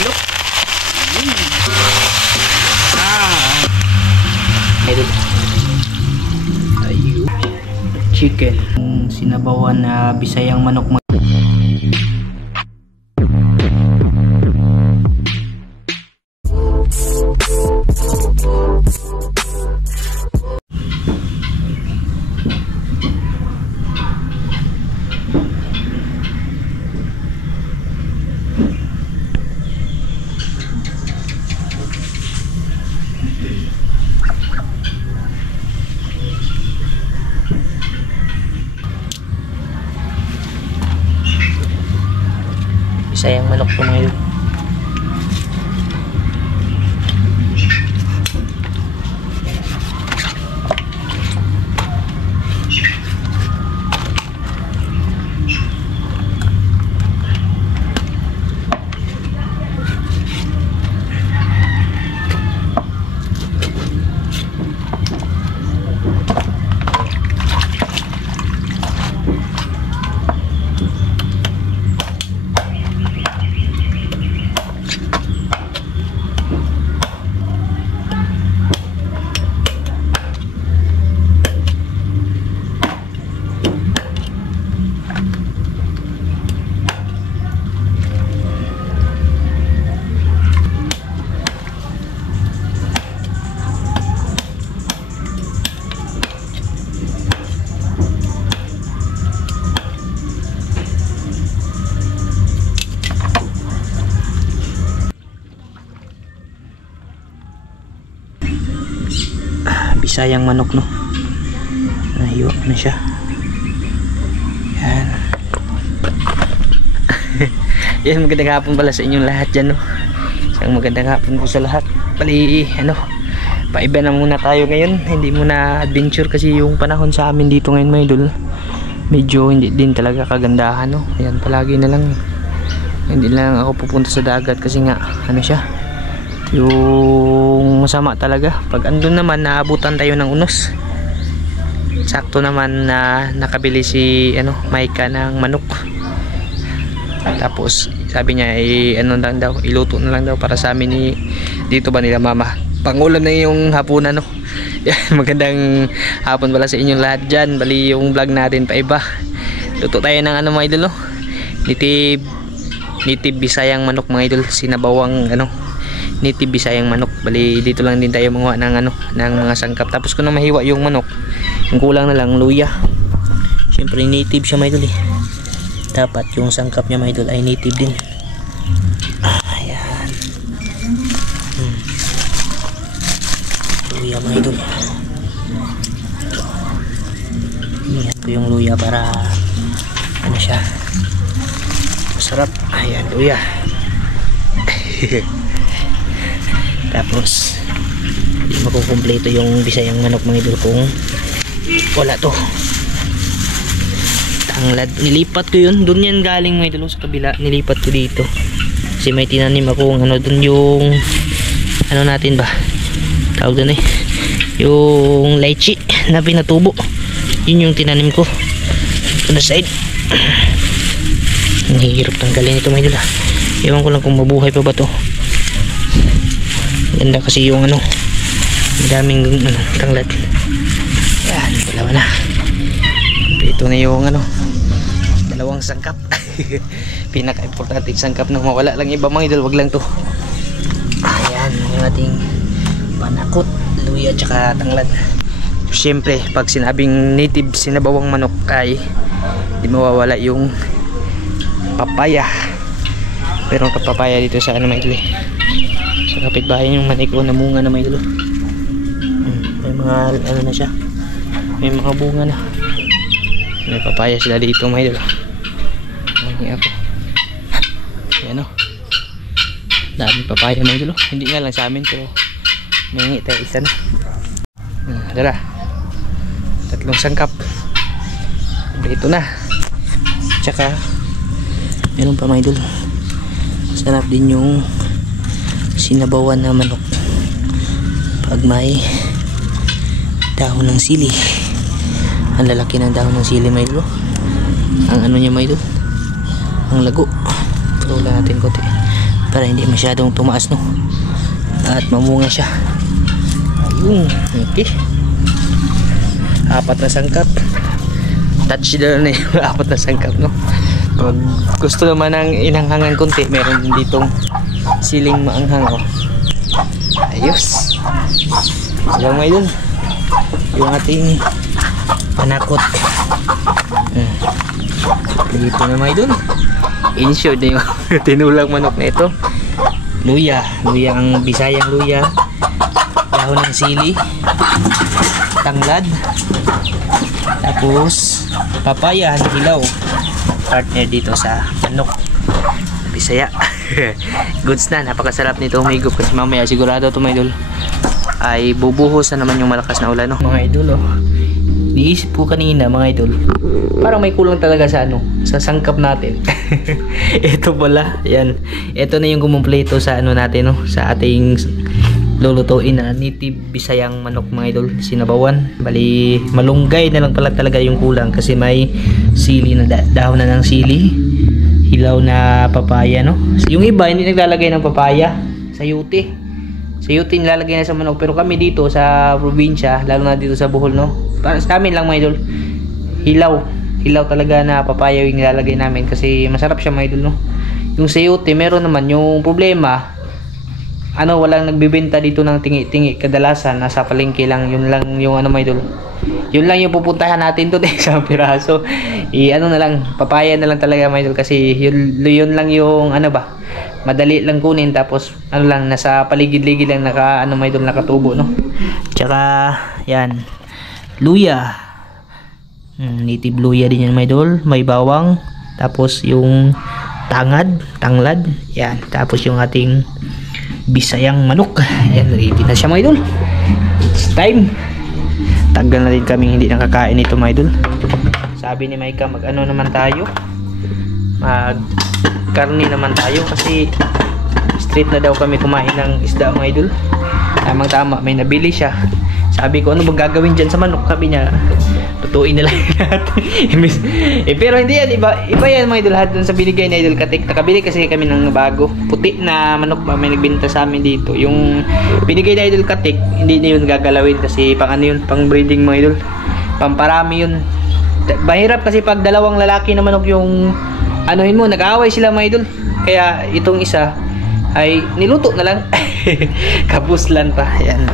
manok. Idol. Ayun. Chicken. Sinabawan na Bisayang manok. Bisayang manok po mga idol. Bisayang manok, no? Ayun na siya. Yan. Yan, magandang hapon pala sa inyong lahat dyan, no? Isang magandang hapon po sa lahat. Bali, ano, paiba na muna tayo ngayon. Hindi muna adventure kasi yung panahon sa amin dito ngayon, mga idol. Medyo hindi din talaga kagandahan, no? Yan, palagi na lang. Hindi lang ako pupunta sa dagat kasi nga, ano siya, yung masama talaga. Pag andun naman naabutan tayo ng unos. Sakto naman na nakabili si Maika ng manok. Tapos sabi niya ano lang daw, iluto na lang daw para sa amin dito ba nila mama. Pangulam na yung hapunan, no. Yan, magandang hapon pala sa inyong lahat dyan. Bali yung vlog natin pa iba. Luto tayo ng mga idol, no. Native Bisayang manok mga idol. Sinabawang native Bisayang manok. Bali dito lang din tayo manguha ng ng mga sangkap. Tapos kung mahiwa yung manok, yung kulang na lang luya. Siyempre native siya mga idol eh. Dapat yung sangkap niya mga idol ay native din. Ayan. Luya mga idol. Ayan po yung luya para ano siya, masarap. Ayan, luya. Tapos hindi makukumpleto yung Bisayang manok mga idol kung wala to. Tanglad, nilipat ko yun, dun yan galing mga idol, sa kabila nilipat ko dito kasi may tinanim akong dun yung natin ba tawag dun yung lychee na pinatubo. Yun yung tinanim ko to the side. Ang hirap tanggalin ito mga idol. Ewan ko lang kung mabuhay pa ba to. Ganda kasi yung madaming tanglad. Yan, dalawa na. Ito na yung dalawang sangkap. Pinaka-importante sangkap na mawala lang iba mga idol, wag lang to. Ayan, yung ating panakot, luya tsaka tanglad. Siyempre, pag sinabing native sinabawang manok ay di mawawala yung papaya. Pero ang kapapaya dito sa mga idol sa kapitbahay yung maniko na bunga na may idol. May mga na siya, may mga bunga na, may papaya sila dito mga idol. Ayan ako. Ayan o, daming papaya mga idol. Hindi nga lang sa amin pero may hingi tayo isa na. Tara, tatlong sangkap ito na. Tsaka meron pa mga idol, sarap din yung sinabawan na manok pag may dahon ng sili. Ang lalaki ng dahon ng sili mga idol. Ang niya mga idol, ang lago. Pero wala natin konti para hindi masyadong tumaas, no, at mamunga siya. Ayun, okay. 4 na sangkap. Touchdown na yung 4 na sangkap, no. Pag gusto naman ng inanghangan konti, meron din ditong siling maanghang, oh. Ayos. Alam mo yun, yung ating panakot. Dito na mga idol, insured na yung tinulang manok na ito. Luya, luya ang Bisayang luya, dahon ng sili, tanglad, tapos papaya na hilaw, partner dito sa manok Bisaya. Goods na, napakasarap nito humigop kasi mamaya sigurado ito mga idol ay bubuhos na naman yung malakas na ulan, no? Mga idol, oh, niisip ko kanina mga idol, parang may kulang talaga sa ano, sa sangkap natin. Ito pala, yan, ito na yung kumumpleto sa ano natin, no, sa ating lulutuin na native Bisayang manok mga idol, sinabawan. Bali malunggay na lang pala talaga yung kulang kasi may sili na dahon na ng sili, hilaw na papaya, no. Yung iba hindi naglalagay ng papaya, sayuti nilalagay na sa manok, pero kami dito sa probinsya, lalo na dito sa Bohol, no, para sa amin lang mga idol, hilaw talaga na papaya yung nilalagay namin kasi masarap siya mga idol, no. Yung sayuti meron naman yung problema, ano, walang nagbibenta dito ng tingi-tingi, kadalasan nasa palengke lang, yun lang yung ano mga idol, yun lang yung pupuntahan natin doon sa piraso. Ano na lang, papaya na lang talaga mga idol kasi yun lang yung ano ba, madali lang kunin, tapos ano lang, nasa paligid-ligid lang naka ano mga idol, nakatubo, no. Tsaka yan, luya, native luya din yan mga idol, may bawang, tapos yung tanglad, yan, tapos yung ating Bisayang manok, yan, ready na siya mga idol. It's time. Tagal na din kami hindi nakakain nito mga idol. Sabi ni Maika, mag ano naman tayo, mag karni naman tayo kasi street na daw kami kumain ng isda mga idol. Tamang tama, may nabili siya. Sabi ko, ano bang gagawin dyan sa manok? Sabi niya, tutuin na lang natin. Pero hindi yan, iba yan mga idol, lahat dun sa binigay na idol Katik. Nakabili kasi kami ng bago, puti na manok ba, may nagbinta sa amin dito. Yung binigay na idol Katik, hindi na yun gagalawin kasi pang ano yun, pang breeding mga idol, pamparami yun. Mahirap kasi pag dalawang lalaki na manok yung anuhin mo, nag-aaway sila mga idol. Kaya itong isa ay niluto na lang. Kapuslan pa yan,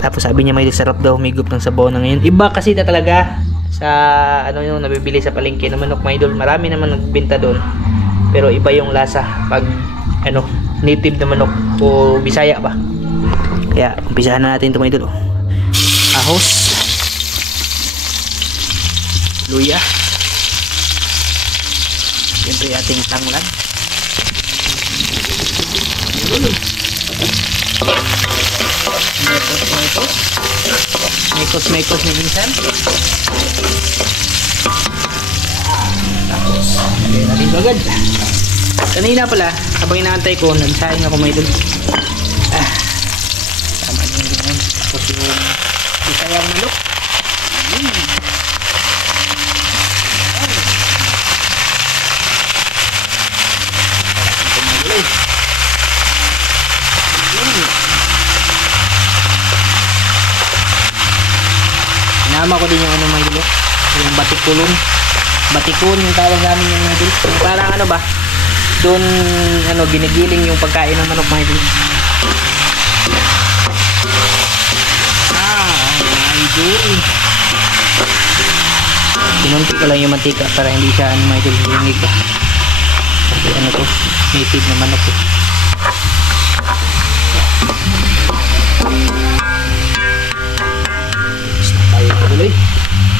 tapos sabi niya may sarap daw humigop ng sabaw na ngayon. Iba kasi na talaga sa ano yung nabibili sa palengke na manok mga idol. Marami naman nagbenta doon, pero iba yung lasa pag ano, native na manok o Bisaya ba. Kaya umpisahan na natin ito mga idol. Ahos, luya, siyempre ating tanglad, mekos na minsan. Tapos lagyan natin ito agad. Kanina pala habang inaantay ko, nagsaing ako mga idol. Tama din yun. Tapos yung Bisayang manok, Nama ko din yung ano mga idol, yung batikon yung tawag namin yung mga idol. Yung parang ano ba, doon ano, ginigiling yung pagkain ng manok mga idol. Idol, pinunti ko lang yung mantika para hindi siya ano mga idol, hingig ba. Kasi ano to, native na manok eh.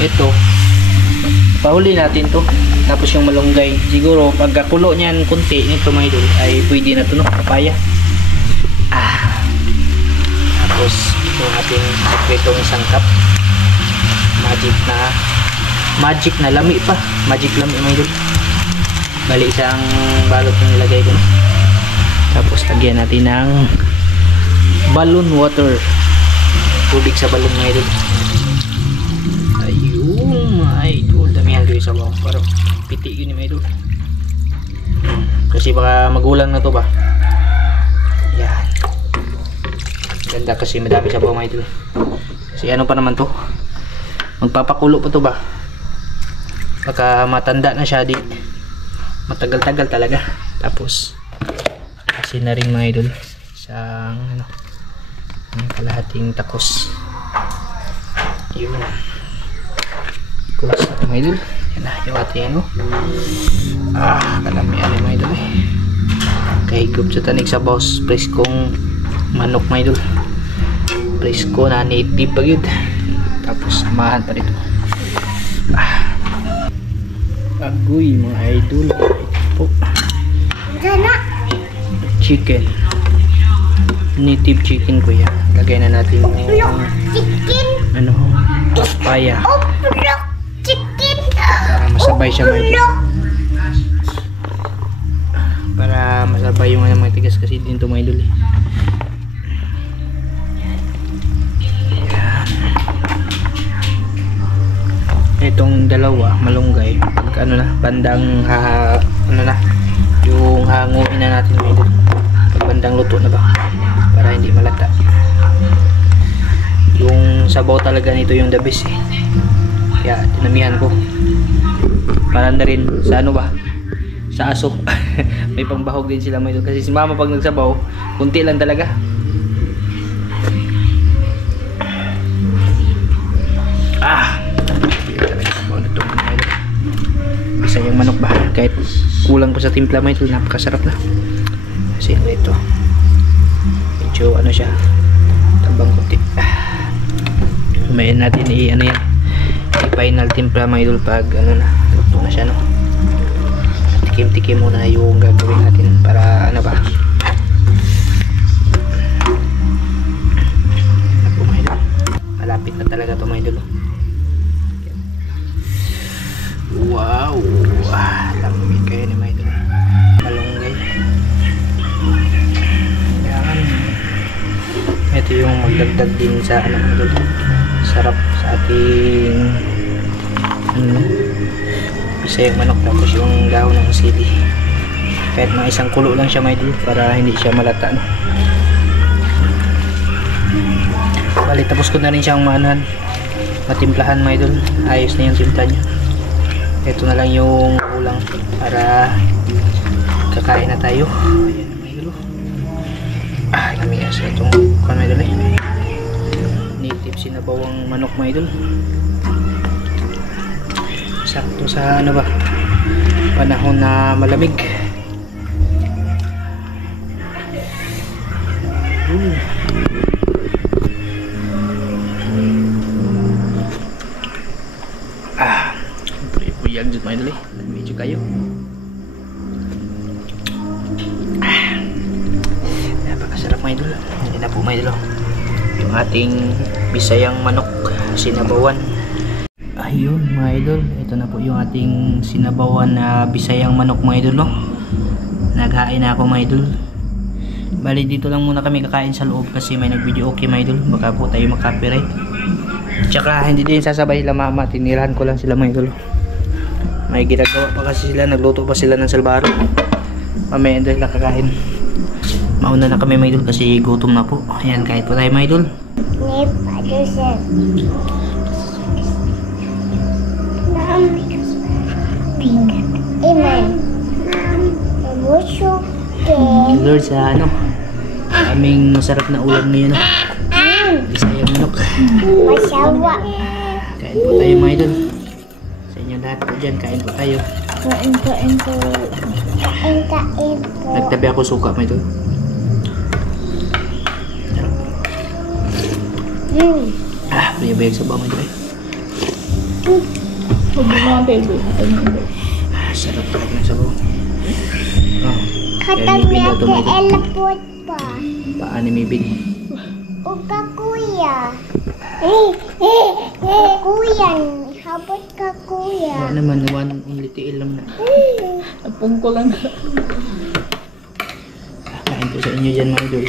Ito, pahuli natin to. Tapos yung malunggay, siguro pagkakulo niyan kunti nito mga idol ay pwede na to, no, papaya. Tapos yung ating sekretong sangkap, magic na lami pa, magic lami mga idol. Bali isang balot na nilagay ko, no? Tapos lagyan natin ng balloon water, tubig sa balon mga idol. Ayun mga idol, damihan ko yung sabaw para piti yun yung idol. Kasi baka magulang na to ba. Yan. Ganda kasi madami sabaw mga idol. Kasi ano pa naman to, magpapakulo pa to ba. Baka matanda na siya, di matagal-tagal talaga. Tapos kasi na rin mga idol isang ano, kalahating takos. Yun. Tapos mga idol, yan na yung ating ano. Kalamihan mga idol eh. Kahigop sa tanig sa boss preskong manok mga idol. Presko na native pa yun. Tapos samahan pa dito. Agoy mga idol. Ito po. Chicken. Native chicken ko yan. Lagay na natin yung ano, papaya. Para masabay siya mga idol. Para masabay yung mga tigas kasi din ito mga idol eh. Itong dalawa malunggay pag ano na bandang ano na yung hanguin na natin mga idol pag bandang luto na ba para hindi malata. Yung sabaw talaga nito yung the best eh, kaya tinamihan ko para na rin sa ano ba, sa aso. May pangbahog din sila mga idol kasi si mama pag nagsabaw kunti lang talaga. Isa yung manok ba, kahit kulang pa sa timpla mga idol, napakasarap na kasi ito medyo ano siya, tabang kunti. Umayin natin ano yan, i-final timpla mga idol pag ano na, luto na siya no. Tikim-tikim muna yung gagawin natin para ano ba, malapit na talaga ito mga idol. Wow, lamig kayo ni mga idol. Malunggay. Yan. Ito yung magdagdag din sa ano mga idol. Sarap sa ating ano, isa yung manok tapos yung dahon ng sili. Kahit mga isang kulo lang siya mga idol para hindi siya malata no. Bali tapos ko na rin siyang maanuhan, matimplahan mga idol. Ayos na yung timpla niya. Ito na lang yung ulang para kakain na tayo. Ayan mga idol. Lamiyas itong kuhan mga idol eh. Native sinabawang manok mga idol. Sakto sa ano ba, panahon na malamig. Puyag dito mga idol eh. Medyo kayo. Napakasarap mga idol. Hindi na po mga idol. Yung ating bisayang manok sinabawan. Ayun mga idol. Ito na po yung ating sinabawan na bisayang manok mga idol no. Naghain na ako mga idol. Bali dito lang muna kami kakain sa loob kasi may nag-video okay mga idol. Baka po tayo mag-copyright. Tsaka hindi din sasabay sila mama. Tinirahan ko lang sila mga idol. May ginagawa pa kasi sila, nagluto pa sila ng salbaro. Mamaya din lang kakain. Mauna na kami mga idol kasi gutom na po. Ayan, kahit po tayo mga idol. Lord sa ano, aming masarap na ulam ngayon. Bisayang manok. Masawa. Kain po tayo mga idol. Lahat po dyan, kain po tayo. Kain po. Nagtabi ako suka mo ito. Bayag sa bawang ito eh. Sarap talaga ng sabaw. Katag niya ka elapot pa. Paan ni Mibig? Uka kuya. Kuyan. Habot ka kuya. Wala naman, naman litiil lang na. Apong ko lang. Kain po sa inyo dyan mga idol.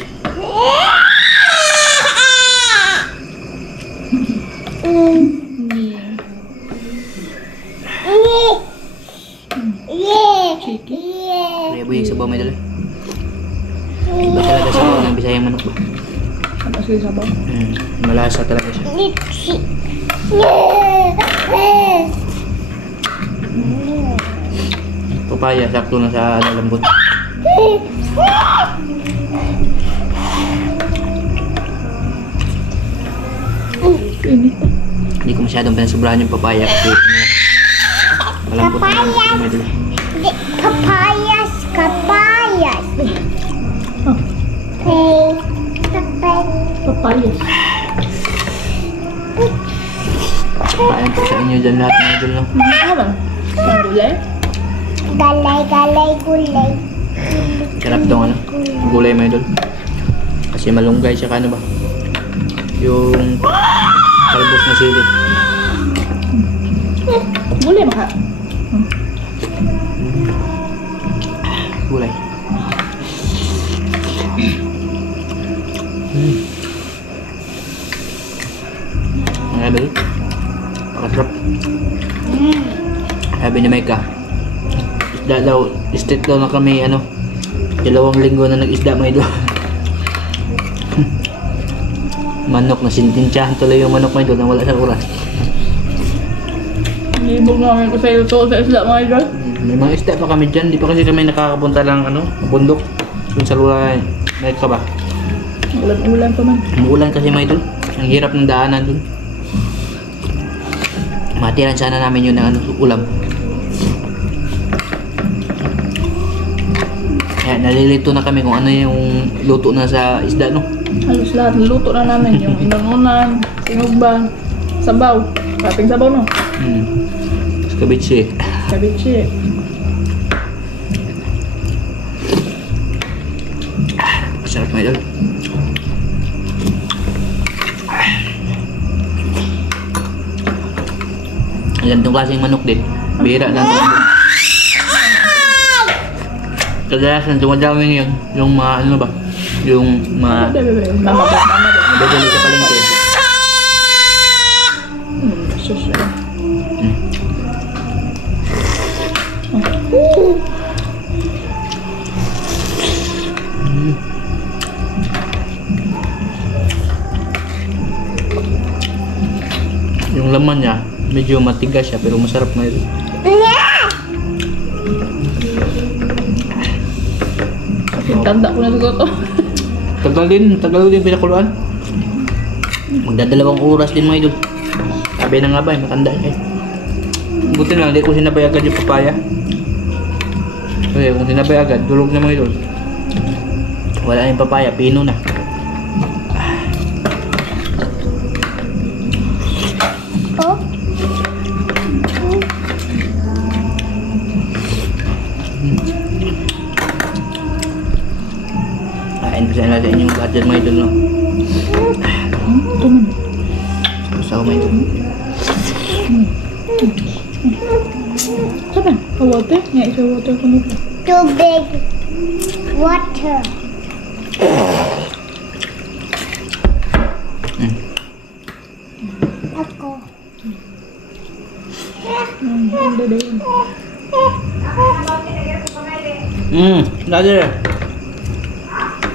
buyig sa may dala. Iba talaga sa bawang ng Bisayang manok ba? Ano siya sabaw? Malasa talaga siya. Lipsi. Papaya, sakto na sa lalambot. Init pa. Hindi ko masyadong pinasobrahan yung papaya kasi malambot na yung may dala. Papayas. Papayas. Oh, Hey. Papayas. papayas. Kain po sa inyo dyan lahat mga idol, no? Ano? Ang gulay? Galay, gulay. Sarap tong ano, gulay mga idol. Kasi malunggay siya ano ba? Yung talbos na sili. Gulay maka. Gulay. Mga idol, pakasarap. Sabi ni Micah, isda daw, street daw na kami ano, 2 linggo na nag-isda mga idol. Manok na sintintyahan tuloy yung manok mga idol na wala sa oras. Libog namin ko sa iyo to sa isla mga idol. May mga isda pa kami dyan, di pa kasi kami nakakapunta lang ano, bundok. Yung sa lula, may ka ba? Ulan-ulan pa man. Umuulan kasi mga idol, ang hirap ng daanan dun. Matiran sana namin yun ng ano, ulam. Kaya nalilito na kami kung ano yung luto na sa isda, no? Halos lahat luto na namin. Yung inununan, sinugban, sabaw. Kating sabaw no? Skabitsi. Kabichi. Masarap mga idol. Ganitong klaseng manok din. Bihira lang ito. Kadalasan dumadami yun. Yung mga ano ba? Yung mga Bebe, mama ba? Mama ba? nabibili sa palengke. Sus. Yung laman niya, medyo matigas siya pero masarap na ito. Tanda ko na siguro to. Tagal din pinakuluan. Magdadalawang oras din mga idol. Sabi na nga ba, matanda siya. Buti na lang, di ko sinabay agad yung papaya. Kasi kung sinabay agad, dulog na mga idol. Wala na yung papaya, pino na. Oh. Kain ko sa inyong budget mga idol, no? Ito man. Gusto ko mga idol. Sabi, water? Nga isa water ko nito. Tubig. Water. Ako. Ganda din.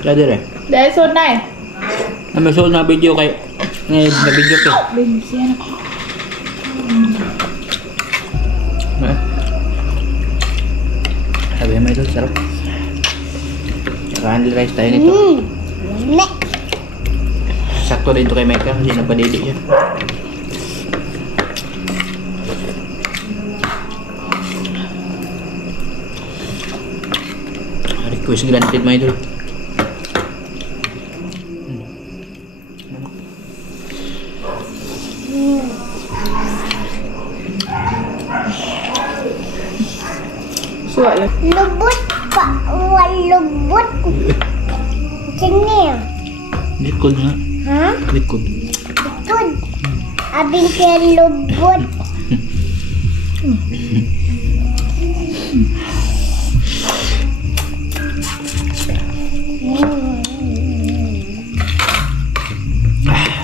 Dati rin. Dahil so nice. May sold na video kay na video kay. Binis yan ako. Sabi mo ito, sarap. Handle rice tayo nito. Sakto rin ito kay Mecca kasi nagpadidi siya. Request granted mga idol. Suwa lang. Lubot pa. Walubot. Sini. Likod nga. Ha? Likod. Ikod. Abing kaya lubot.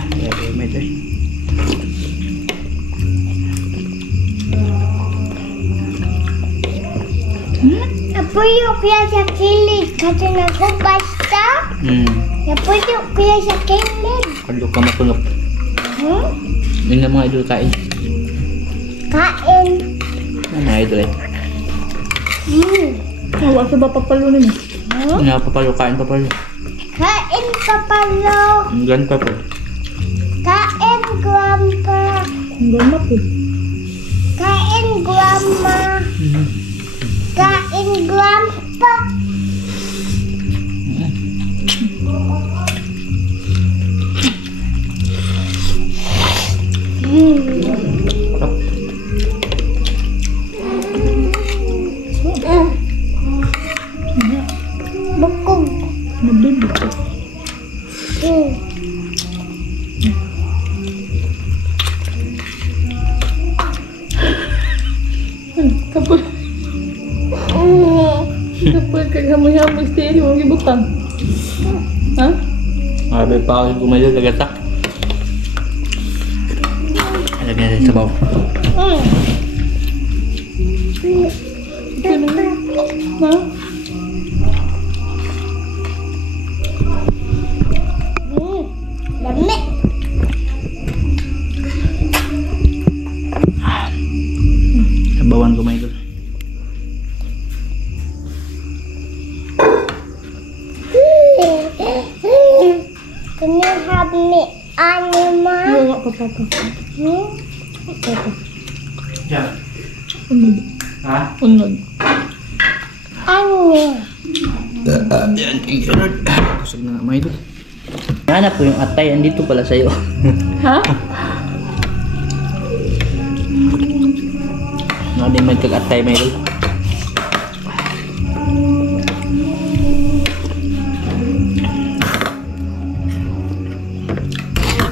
Grabe may ito. Apo Napuyo kaya sa kilid kasi nagbabasta. Napuyo kaya sa kilid. Kadlo ka matulog. Yun na mga idol kain. Kain. Mga idol eh. Nawa sa ba papalunin eh. Papalo, kain papalo. Kain, papalo. Gan papalo. Kain, grandpa. Ang ganda po. Kain, grandma. Kain, grandpa. Bukog. Nabibi ko. Kapoy. Kapoy kagamoy-hamoy stay mo gibutan. Ha? Mabe pa ako gumayo lagatak. Lagyan natin sa baw. Ha? Lami. Sabawan ko mga idol. Can you have me animal? Yung nga papa. Papa. Yeah. Unod. Ha? Unod. Animal. Yan, thank you Lord. Kusog na nga mga idol. Hanap ko yung atay, andito pala sa'yo. Ha? Ano din magkag-atay mga idol.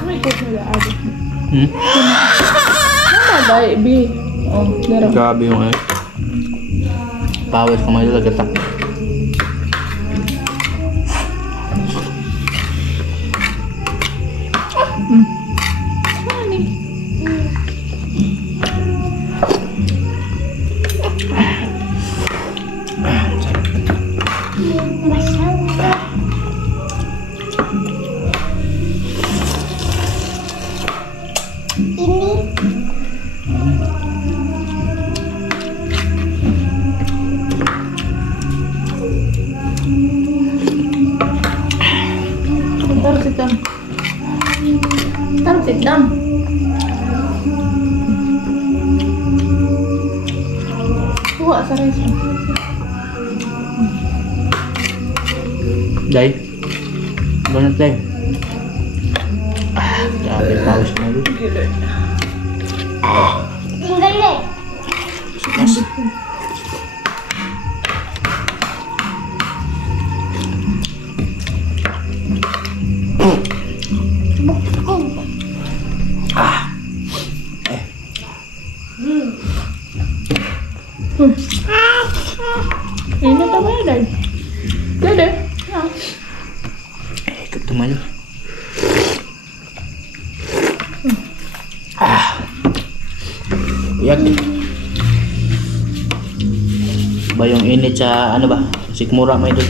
May cook na laad. Hmm? Ano ba, Bi? Oh, laro. Grabe yung ano. Pawis ko mga idol, lagatak. Honey. Masarap. Ini Taruh sit down. Taruh sit down. Kuha sa rice mo. Day. Banat day. Grabe pawis ko mga idol. tinggal deh. Mas. Bukog. Ini apa ya, Dad? Dad. Ah. Ikut tumayo. Yak. Ba yung init sa ano ba? Sikmura mga idol.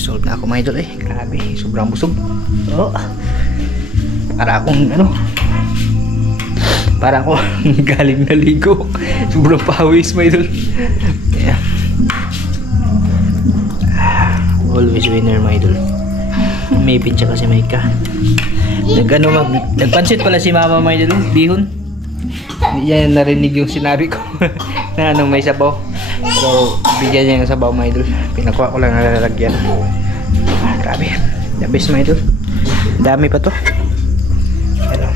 Solve na ako mga idol eh. Grabe, sobrang busog. Oh. Para akong ano, para ako galing naligo. Sobrang pawis mga idol. Yeah. Always winner mga idol. May pincha kasi may ka. Nagpansit pala si mama mga idol. Bihon. Yan narinig yung sinabi ko. Na ano may sabaw. So bigyan niya yung sabaw mga idol. Pinakuha ko lang nalalagyan. Grabe. The best mga idol. Dami pa to. Ano.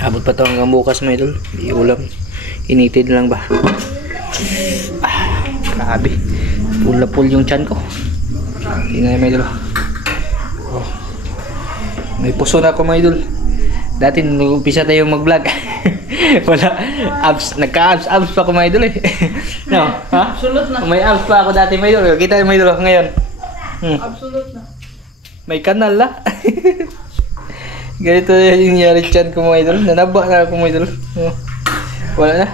Abot pa to hanggang bukas mga idol. Iulam. Initid lang ba. Grabe. Full na full yung tiyan ko. Tingnan mga idol. Oh. May puso na ako mga idol. Dati nung umpisa tayong mag-vlog. Wala. Abs. Nagka-abs pa ako mga idol eh. No? Ha? Absolute na. May abs pa ako dati mga idol. Kita mga idol ngayon. Absolute na. May kanal la. Ganito yung nangyari chan ko mga idol. Nanaba na ako mga idol. Oh. Wala na.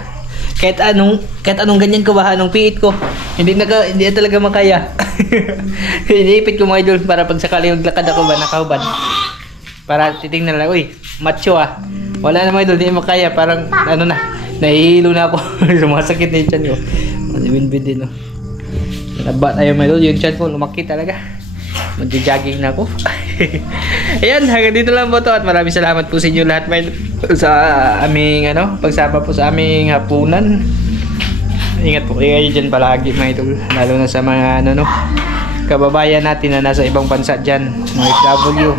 Kahit anong ganyan ko ba, anong piit ko, hindi na talaga makaya. Iniipit ko mga idol para pag sakali maglakad ako ba, nakahubad. Para titingnan lang, uy, macho ah. Wala na mga idol, hindi makaya. Parang, ano na, nahihilo na ako. Sumasakit na yung chan ko. Manibinbin din, no. Naba tayo mga idol, yung chan ko, lumaki talaga. Magja-jogging na ako. Ayan, hanggang dito lang po to. At maraming salamat po sa inyo lahat sa aming, pagsama po sa aming hapunan. Ingat po kayo dyan palagi mga idol. Lalo na sa mga, kababayan natin na nasa ibang bansa dyan. Mga FW.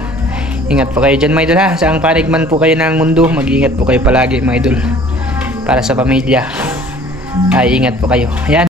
Ingat po kayo dyan mga idol ha. Saang panig man po kayo ng mundo, mag-ingat po kayo palagi mga idol. Para sa pamilya ay ingat po kayo. Ayan.